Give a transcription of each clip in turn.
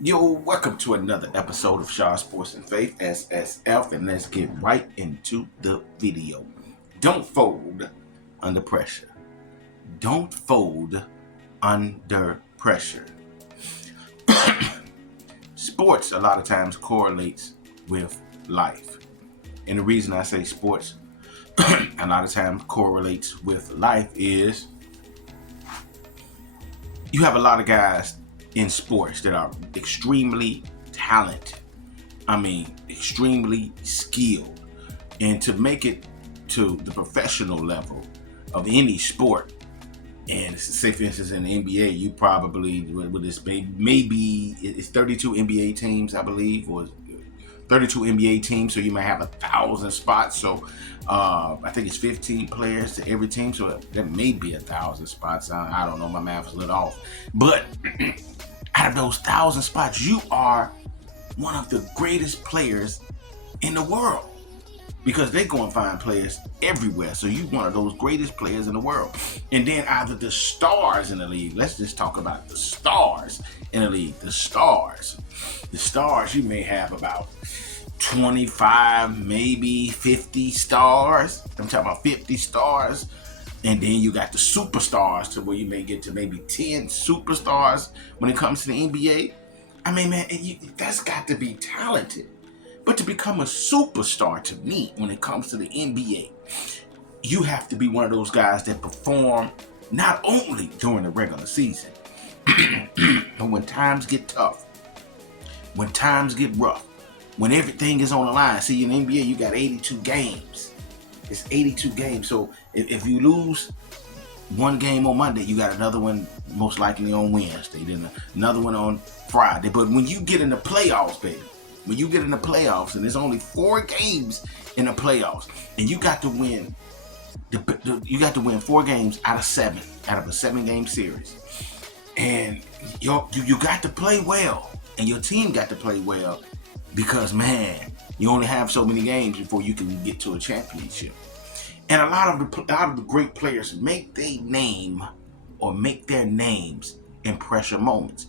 Yo, welcome to another episode of Shaw Sports and Faith SSF, and let's get right into the video. Don't fold under pressure. Don't fold under pressure. Sports a lot of times correlates with life. And the reason I say sports a lot of times correlates with life is you have a lot of guys in sports that are extremely talented. Extremely skilled. And to make it to the professional level of any sport, and say for instance in the NBA, you probably with this maybe it's 32 NBA teams, I believe, or 32 NBA teams, so you might have 1,000 spots. So I think it's 15 players to every team, so that may be 1,000 spots. I don't know, my math is a little off. But out of those 1,000 spots, you are one of the greatest players in the world, because they go and find players everywhere. So you one of those greatest players in the world. And then either the stars in the league, let's just talk about the stars in the league. The stars, you may have about 25, maybe 50 stars. I'm talking about 50 stars. And then you got the superstars, to where you may get to maybe 10 superstars when it comes to the NBA. That's got to be talented. But to become a superstar, to me, when it comes to the NBA, you have to be one of those guys that perform not only during the regular season, but when times get tough, when times get rough, when everything is on the line. See, in the NBA, you got 82 games. It's 82 games. So if you lose one game on Monday, you got another one most likely on Wednesday, then another one on Friday. But when you get in the playoffs, baby, when you get in the playoffs, and there's only 4 games in the playoffs, and you got to win, you got to win 4 games out of 7, out of a 7-game series, and you got to play well, and your team got to play well, because man, you only have so many games before you can get to a championship. And a lot of the great players make their name or make their names in pressure moments.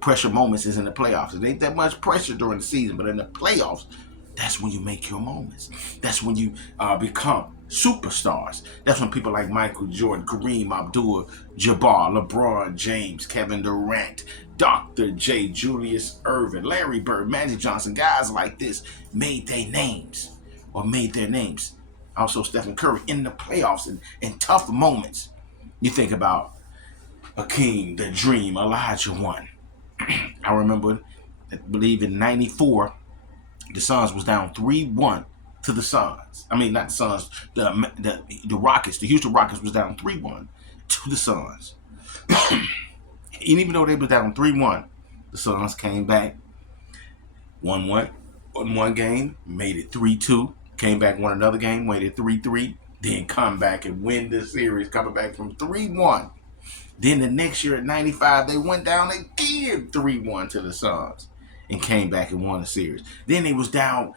Pressure moments is in the playoffs. It ain't that much pressure during the season, but in the playoffs, that's when you make your moments. That's when you become superstars. That's when people like Michael Jordan, Kareem Abdul-Jabbar, LeBron James, Kevin Durant, Dr. J, Julius Erving, Larry Bird, Magic Johnson, guys like this made their names or made their names. Also Stephen Curry in the playoffs and in tough moments. You think about Akeem, the Dream, Elijah One. I remember, I believe in '94, the Suns was down 3-1 to the Suns. I mean, not the Suns, the Rockets. The Houston Rockets was down 3-1 to the Suns. And even though they was down 3-1, the Suns came back, won one game, made it 3-2, came back, won another game, made it 3-3, then come back and win the series, coming back from 3-1. Then the next year at '95, they went down again 3-1 to the Suns and came back and won the series. Then they was down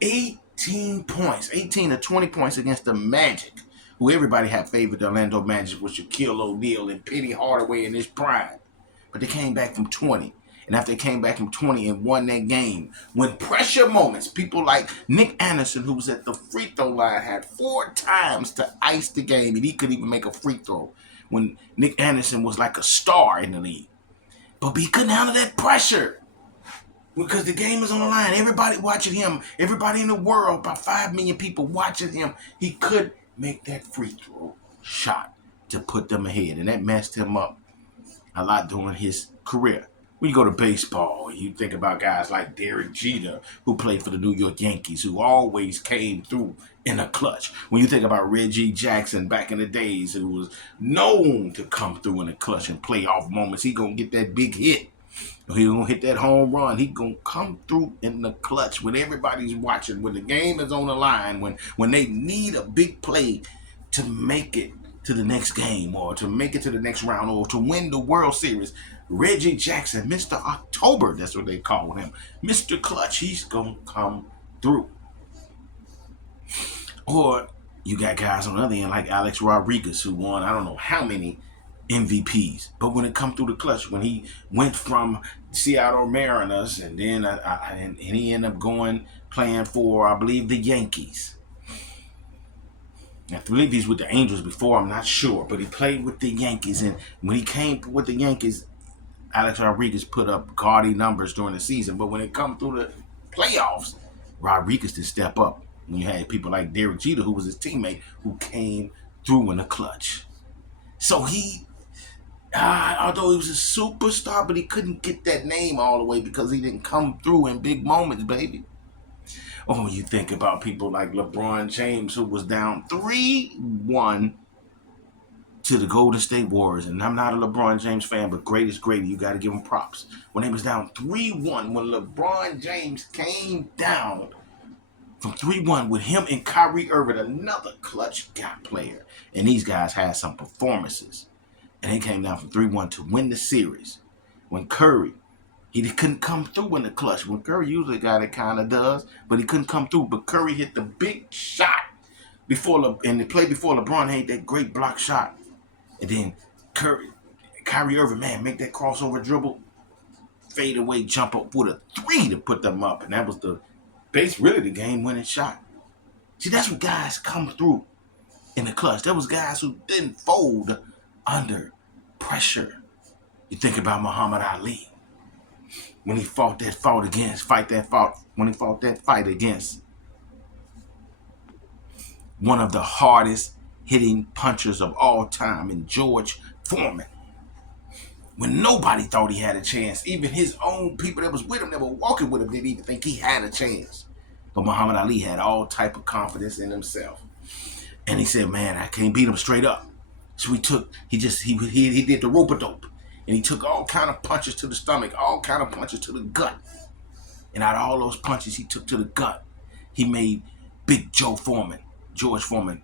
18 points, 18 to 20 points against the Magic, who everybody had favored. The Orlando Magic was Shaquille O'Neal and Penny Hardaway in his prime. But they came back from 20. And after they came back from 20 and won that game, when pressure moments, people like Nick Anderson, who was at the free throw line, had 4 times to ice the game, and he couldn't even make a free throw, when Nick Anderson was like a star in the league. But he couldn't handle that pressure, because the game is on the line. Everybody watching him, everybody in the world, about 5 million people watching him. He could make that free throw shot to put them ahead, and that messed him up a lot during his career. When you go to baseball, you think about guys like Derek Jeter, who played for the New York Yankees, who always came through in a clutch. When you think about Reggie Jackson back in the days, who was known to come through in a clutch in playoff moments, he gonna get that big hit. He gonna hit that home run. He gonna come through in the clutch when everybody's watching, when the game is on the line, when they need a big play to make it to the next game, or to make it to the next round, or to win the World Series. Reggie Jackson, Mr. October, that's what they call him. Mr. Clutch, he's gonna come through. Or you got guys on the other end like Alex Rodriguez, who won I don't know how many MVPs. But when it come through the clutch, when he went from Seattle Mariners and then and he ended up going playing for, I believe, the Yankees. I believe he's with the Angels before, I'm not sure, but he played with the Yankees. And when he came with the Yankees, Alex Rodriguez put up gaudy numbers during the season. But when it come through the playoffs, Rodriguez did step up. When you had people like Derek Jeter, who was his teammate, who came through in the clutch. So he, although he was a superstar, but he couldn't get that name all the way because he didn't come through in big moments, baby. Oh, you think about people like LeBron James, who was down 3-1 to the Golden State Warriors. And I'm not a LeBron James fan, but great is great. You got to give him props. When they was down 3-1, when LeBron James came down from 3-1 with him and Kyrie Irving, another clutch guy player. And these guys had some performances. And they came down from 3-1 to win the series. When Curry, he couldn't come through in the clutch. When Curry usually a guy that kind of does, but he couldn't come through. But Curry hit the big shot before, and the play before LeBron had that great block shot. And then Kyrie Irving, man, make that crossover dribble, fade away, jump up with a 3 to put them up. And that was really the game-winning shot. See, that's what guys come through in the clutch. There was guys who didn't fold under pressure. You think about Muhammad Ali. When he fought that fight against one of the hardest hitting punchers of all time in George Foreman. When nobody thought he had a chance, even his own people that was with him, that were walking with him, didn't even think he had a chance. But Muhammad Ali had all type of confidence in himself. And he said, man, I can't beat him straight up. So he did the rope-a-dope. And he took all kind of punches to the stomach, all kind of punches to the gut. And out of all those punches he took to the gut, he made Big George Foreman,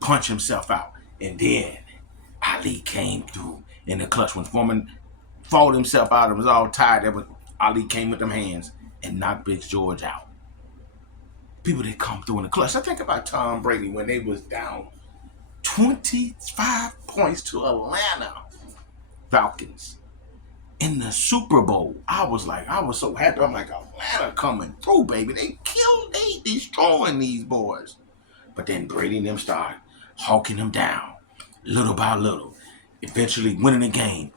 punch himself out. And then Ali came through in the clutch. When Foreman fought himself out and was all tired, Ali came with them hands and knocked Big George out. People that come through in the clutch. I think about Tom Brady when they was down 25 points to Atlanta Falcons in the Super Bowl. I was so happy. I'm like, Atlanta coming through, baby. They destroying these boys. But then Brady and them started hawking them down little by little, eventually winning the game.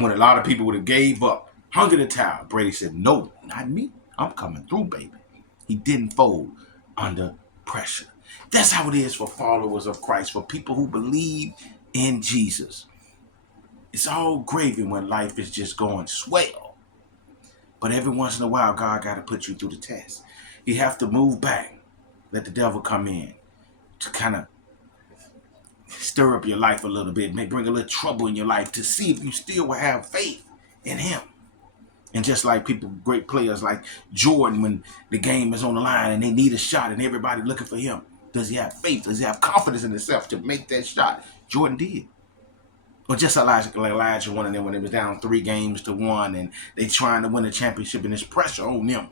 When a lot of people would have gave up, hung in the towel, Brady said, no, not me. I'm coming through, baby. He didn't fold under pressure. That's how it is for followers of Christ, for people who believe in Jesus. It's all gravy when life is just going swell. But every once in a while, God got to put you through the test. You have to move back. Let the devil come in to kind of stir up your life a little bit, may bring a little trouble in your life to see if you still will have faith in him. And just like people, great players like Jordan, when the game is on the line and they need a shot and everybody looking for him, does he have faith? Does he have confidence in himself to make that shot? Jordan did. Or just Elijah, one of them, when it was down 3-1 and they trying to win the championship and there's pressure on them.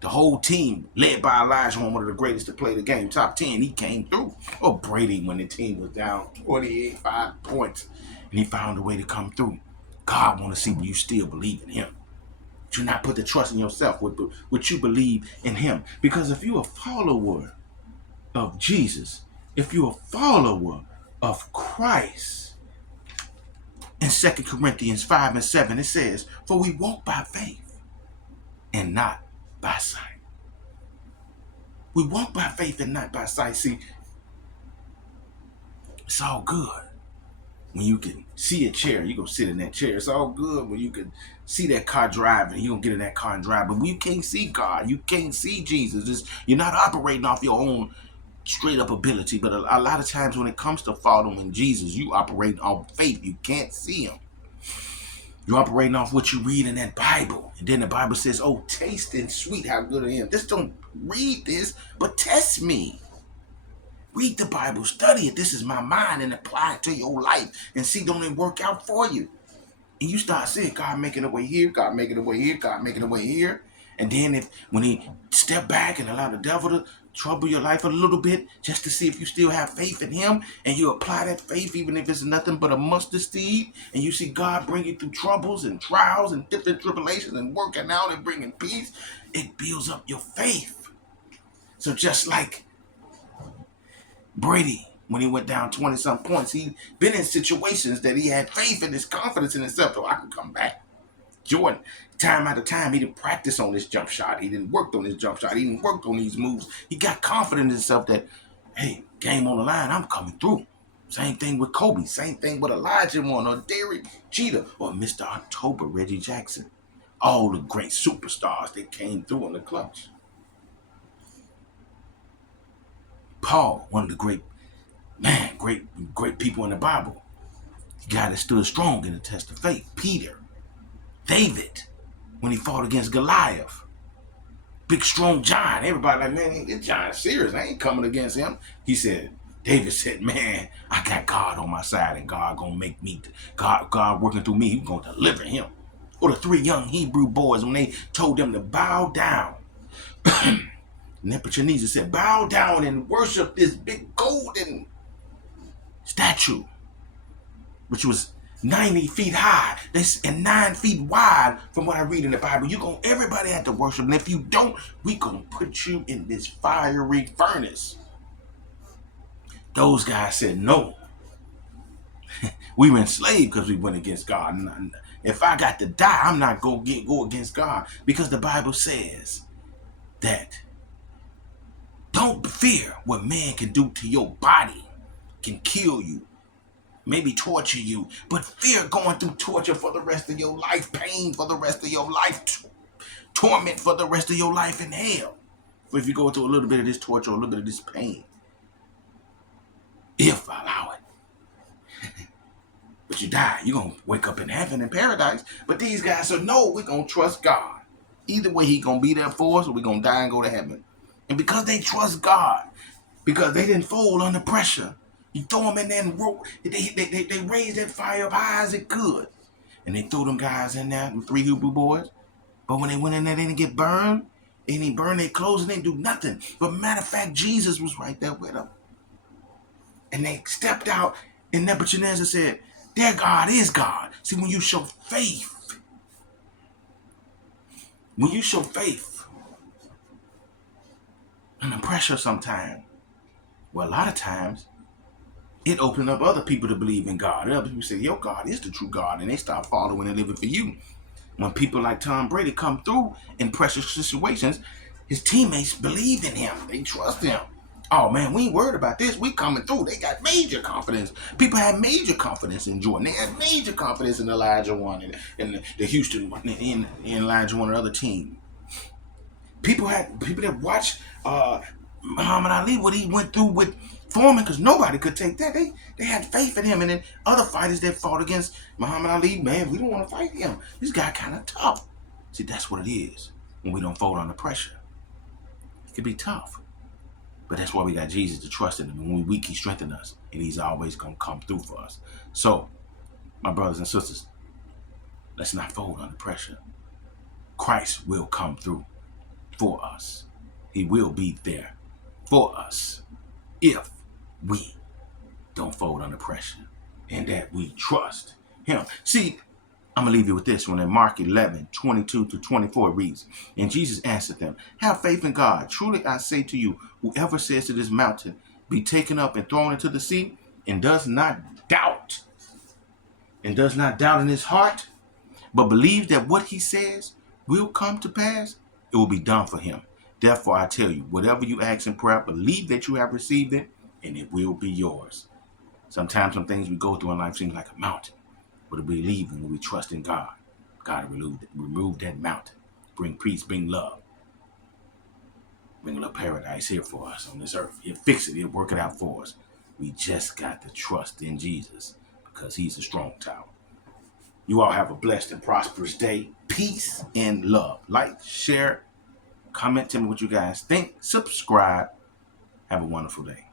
The whole team, led by Elijah, one of the greatest to play the game, top 10, he came through. Or Brady, when the team was down 5 points, and he found a way to come through. God want to see you still believe in him. Do not put the trust in yourself, what you believe in him. Because if you're a follower of Jesus, if you're a follower of Christ, in 2 Corinthians 5:7, it says, for we walk by faith and not by sight. We walk by faith and not by sight. See, it's all good when you can see a chair, you're going to sit in that chair. It's all good when you can see that car driving, you're going to get in that car and drive. But when you can't see God, you can't see Jesus, you're not operating off your own straight up ability. But a lot of times when it comes to following Jesus, you operate off faith. You can't see him. You're operating off what you read in that Bible. And then the Bible says, oh, taste and sweet how good I am. Just don't read this, but test me. Read the Bible, study it. This is my mind, and apply it to your life and see, don't it work out for you? And you start seeing God making a way here, God making a way here, God making a way here. And then when he step back and allow the devil to trouble your life a little bit just to see if you still have faith in him, and you apply that faith even if it's nothing but a mustard seed, and you see God bring you through troubles and trials and different tribulations and working out and bringing peace, it builds up your faith. So just like Brady, when he went down 20-some points, he been in situations that he had faith and his confidence in himself, so I can come back. Jordan, time after time, he didn't practice on this jump shot. He didn't work on this jump shot. He didn't work on these moves. He got confident in himself that, hey, game on the line, I'm coming through. Same thing with Kobe. Same thing with Elijah Warren or Derek Jeter or Mr. October, Reggie Jackson. All the great superstars that came through in the clutch. Paul, one of the great people in the Bible. The guy that stood strong in the test of faith. Peter. David, when he fought against Goliath. Big, strong giant. Everybody like, man, this giant's serious. I ain't coming against him. David said, man, I got God on my side, and God gonna make me, God working through me, he's gonna deliver him. Or the 3 young Hebrew boys, when they told them to bow down. Nebuchadnezzar said, bow down and worship this big golden statue, which was 90 feet high and 9 feet wide from what I read in the Bible. Everybody had to worship. And if you don't, we gonna put you in this fiery furnace. Those guys said no. We were enslaved because we went against God. And if I got to die, I'm not gonna go against God, because the Bible says that don't fear what man can do to your body, can kill you, maybe torture you, but fear going through torture for the rest of your life, pain for the rest of your life, torment for the rest of your life in hell. But if you go through a little bit of this torture, a little bit of this pain, if I allow it, but you die, you're going to wake up in heaven in paradise. But these guys said, no, we're going to trust God. Either way, he going to be there for us, or we're going to die and go to heaven. And because they trust God, because they didn't fold under pressure, you throw them in there and they raised that fire up high as it could. And they threw them guys in there, them 3 Hebrew boys. But when they went in there, they didn't get burned. They didn't burn their clothes, and they didn't do nothing. But matter of fact, Jesus was right there with them. And they stepped out, and Nebuchadnezzar said, their God is God. See, when you show faith, under pressure sometimes, well, a lot of times, it opened up other people to believe in God. Other people say, your God is the true God, and they start following and living for you. When people like Tom Brady come through in pressure situations, his teammates believe in him. They trust him. Oh, man, we ain't worried about this. We coming through. They got major confidence. People had major confidence in Jordan. They had major confidence in Elijah Warren and the Houston in Elijah Warren and other team. People that watched Muhammad Ali, what he went through with Foreman, because nobody could take that. They had faith in him. And then other fighters that fought against Muhammad Ali, man, we don't want to fight him. This guy kind of tough. See, that's what it is when we don't fold under pressure. It can be tough. But that's why we got Jesus to trust in him. And when we're weak, he strengthens us. And he's always going to come through for us. So, my brothers and sisters, let's not fold under pressure. Christ will come through for us. He will be there for us if we don't fold under pressure and that we trust him. See, I'm going to leave you with this one. In Mark 11:22-24 reads, and Jesus answered them, have faith in God. Truly I say to you, whoever says to this mountain, be taken up and thrown into the sea, and does not doubt in his heart, but believes that what he says will come to pass, it will be done for him. Therefore I tell you, whatever you ask in prayer, believe that you have received it, and it will be yours. Sometimes some things we go through in life seem like a mountain. But we believe and we trust in God. God will remove that mountain. Bring peace, bring love. Bring a little paradise here for us on this earth. He'll fix it. He'll work it out for us. We just got to trust in Jesus because he's a strong tower. You all have a blessed and prosperous day. Peace and love. Like, share, comment, tell me what you guys think. Subscribe. Have a wonderful day.